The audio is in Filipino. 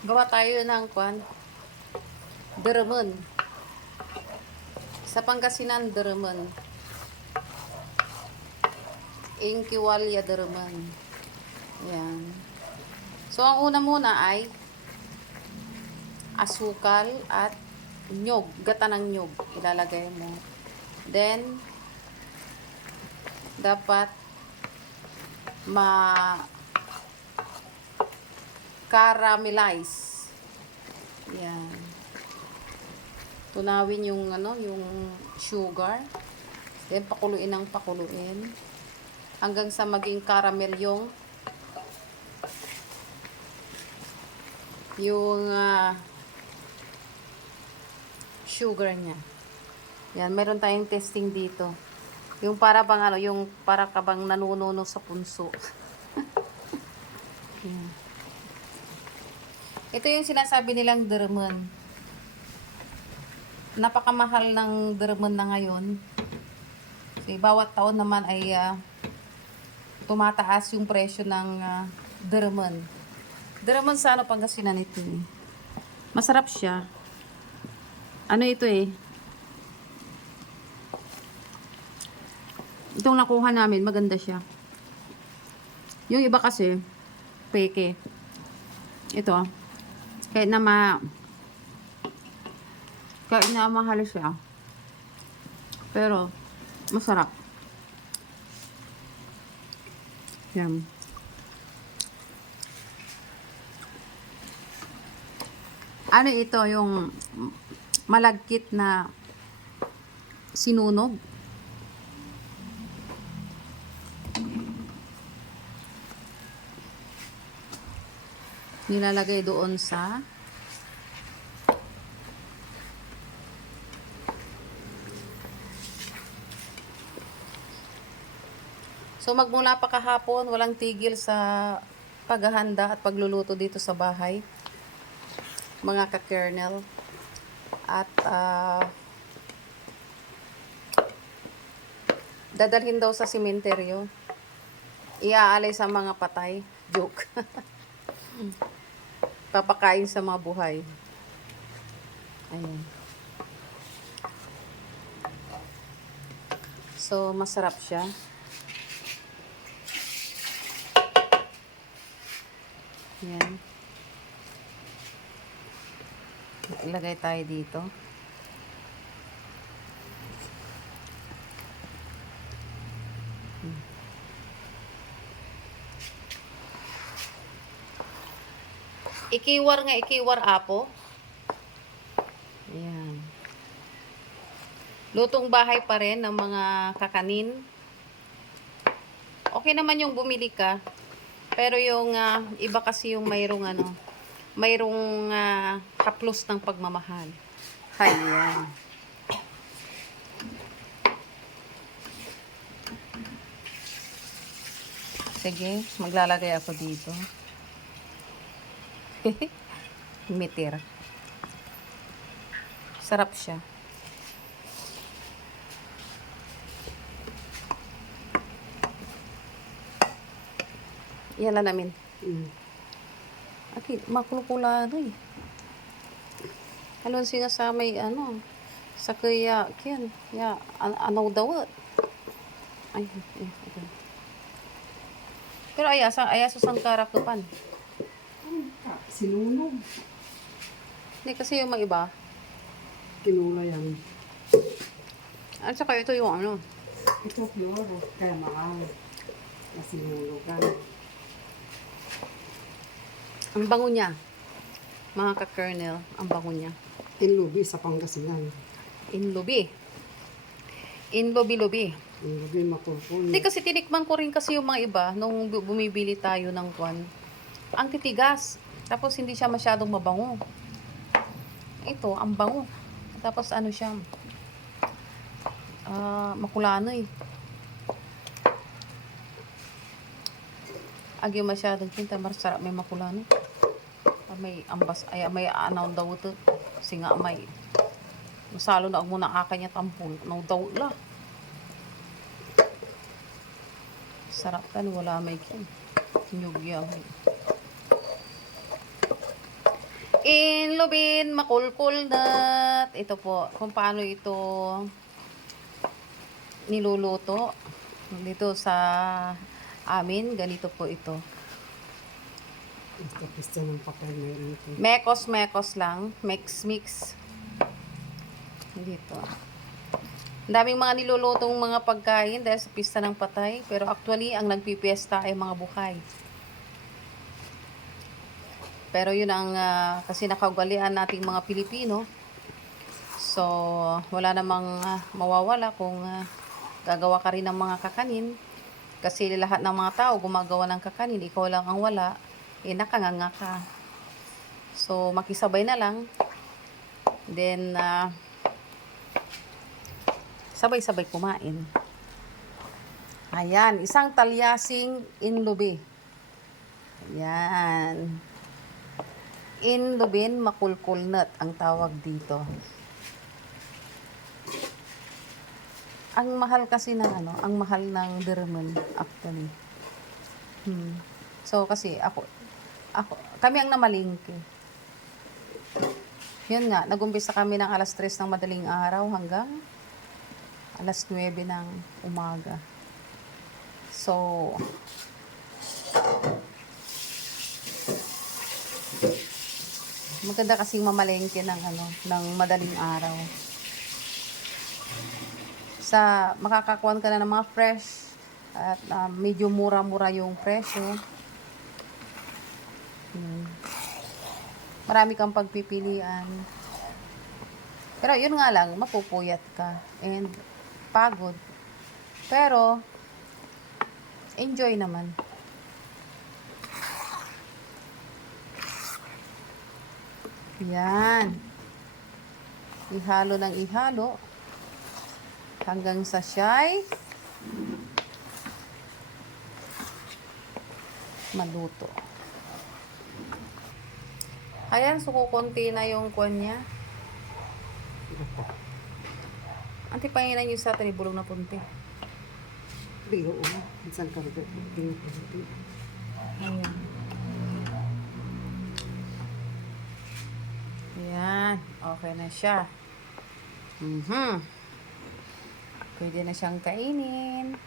Gawa tayo ng kwan, deramen. Sa Pangasinan, deramen. Inkiwalya deramen. Ayan. So, ang una muna ay asukal at nyog. Gata ng nyog. Ilalagay mo. Then, dapat ma-caramelize. Yan. Tunawin yung ano, yung sugar. Then pakuluin ng pakuluin hanggang sa maging caramel yung sugar niya. Yan, meron tayong testing dito. Yung para bang ano, yung para ka bang nanununo sa punso. Yan. Ito yung sinasabi nilang deramen. Napakamahal ng deramen na ngayon. Kasi bawat taon naman ay tumataas yung presyo ng deramen. Deramen sa ano, Pangasinan ito eh. Masarap siya. Ano ito eh? Itong nakuha namin, maganda siya. Yung iba kasi, peke. Ito, kahit na mahal siya. Pero, masarap. Yan. Ano ito, yung malagkit na sinunog. Nilalagay doon sa so magmula pa kahapon, walang tigil sa paghahanda at pagluluto dito sa bahay. Mga ka-kernel. At dadalhin daw sa simenteryo. Iaalay sa mga patay. Joke. Papakain sa mga buhay. Ayan. So, masarap siya. Ayan. Ilagay tayo dito. Ikiwar nga, ikiwar apo. Ayan. Lutong bahay pa rin ng mga kakanin. Okay naman yung bumili ka. Pero yung iba kasi yung mayroong haplos ng pagmamahal. Ayan. Sige, maglalagay ako dito. Mitir. Sarap siya. Yan lang namin. Okay, makulukula eh. Alon singa sa may sa kaya ken ya anaw dawat. Ay, okay. Pero aya sa sangkara kapan. Sinunog. Hindi kasi yung mga iba. Kinula yan. At saka ito yung Ito kloro. Kaya mahal. Nasinulogan. ang bango niya. Mga ka-kernel, ang bango niya. Inlubi sa Pangasinan. Inlubi. Inlubi-lubi. Inlubi makulkul. Hindi kasi tinikman ko rin kasi yung mga iba nung bumibili tayo ng kwan. Ang titigas. Tapos hindi siya masyadong mabango. Ito, ang bango. Tapos ano siya? Makulanoy. Agi masyadong kinta masarap may makulanoy. May ambas ay may anaw daw ito. Singa may masalo na ang muna akanya tampol. Naw daw la. Sarap tan wala may kin. Nyugya. Inlubin, makulkulnat. Ito po, kung paano ito niluluto. Dito sa amin, ganito po ito. Basta pista ng papel na ito. Mekos-mekos lang. Mix-mix. Dito. Ang daming mga nilulutong mga pagkain dahil sa pista ng patay. Pero actually, ang nagpipiesta ay mga buhay. Pero yun ang kasi nakaugalian nating mga Pilipino. So, wala namang mawawala kung gagawa ka rin ng mga kakanin. Kasi lahat ng mga tao gumagawa ng kakanin. Ikaw lang ang wala. Nakanganga ka. So, makisabay na lang. Then, sabay-sabay kumain. Ayan, isang talyasing inlubi. Ayan. Inlubin makulkulnat ang tawag dito. Ang mahal kasi ng ang mahal ng dermen actually. So kasi ako kami ang namalingki. Yun nga, nagumpisa kami ng alas 3 ng madaling araw hanggang alas 9 ng umaga. So, maganda kasing mamalengke ng ng madaling araw. Sa makakakuha ka na ng mga fresh at medyo mura-mura yung presyo. Marami kang pagpipilian. Pero yun nga lang, mapupuyat ka and pagod. Pero enjoy naman. Yan. Ihalo ng ihalo hanggang sa siya'y maluto. Ayan, so kukunti na yung kwan niya. Anti panginan nyo sa tanibulong na punti. Pero, minsan ka rin pinupunti. Ayan. Ayan. Okay na siya. Pwede na siyang kainin.